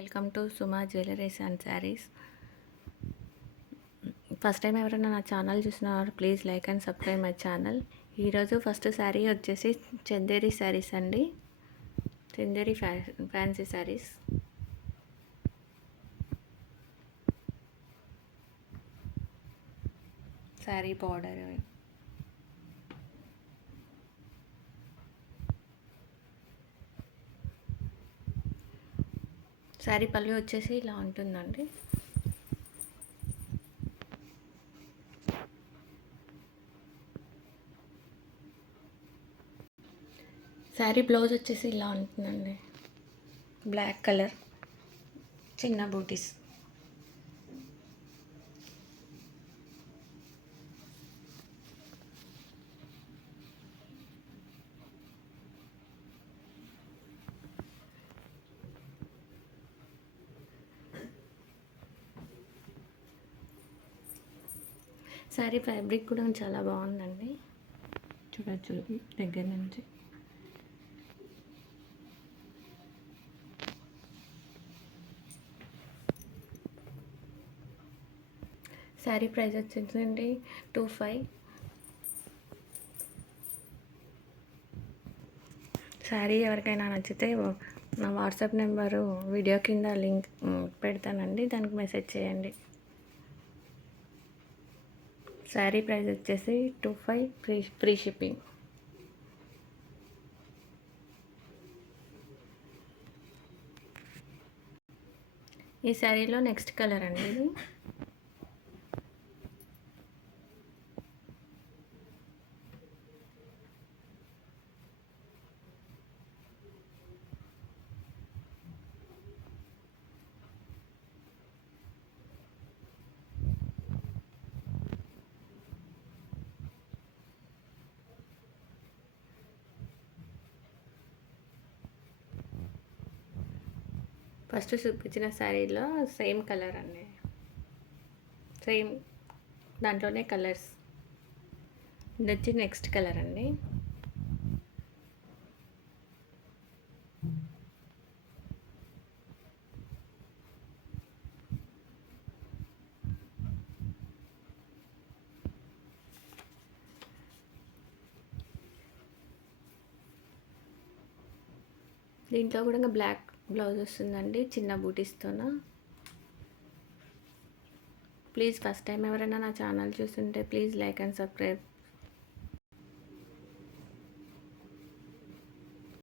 Welcome to Suma jewelleries and saris. First time ఎవరైనా నా ఛానల్ చూసినారు please like and subscribe my channel. ఈరోజు ఫస్ట్ శారీ వచ్చేసి చందేరి శారీస్ అండి. చందేరి ఫ్యాన్సీ శారీస్. శారీ బార్డర్, శారీ పళ్ళు వచ్చేసి ఇలా ఉంటుందండి. శారీ బ్లౌజ్ వచ్చేసి ఇలా ఉంటుందండి. బ్లాక్ కలర్, చిన్న బూటీస్. శారీ ఫ్యాబ్రిక్ కూడా చాలా బాగుందండి, చూడొచ్చు దగ్గర నుంచి. శారీ ప్రైస్ వచ్చేసండి 25. శారీ ఎవరికైనా నచ్చితే నా వాట్సాప్ నెంబరు వీడియో కింద లింక్ పెడతానండి, దానికి మెసేజ్ చేయండి. శారీ ప్రైస్ వచ్చేసి 25, ఫ్రీ షిప్పింగ్. ఈ శారీలో నెక్స్ట్ కలర్ అండి ఇది. ఫస్ట్ చూపించిన శారీలో సేమ్ కలర్ అండి, సేమ్ దాంట్లోనే కలర్స్. ఇది వచ్చి నెక్స్ట్ కలర్ అండి. దీంట్లో కూడా బ్లాక్ బ్లౌజ్ వస్తుందండి, చిన్న బూటీస్తోన. ప్లీజ్ ఫస్ట్ టైం ఎవరైనా నా ఛానల్ చూస్తుంటే ప్లీజ్ లైక్ అండ్ సబ్స్క్రైబ్.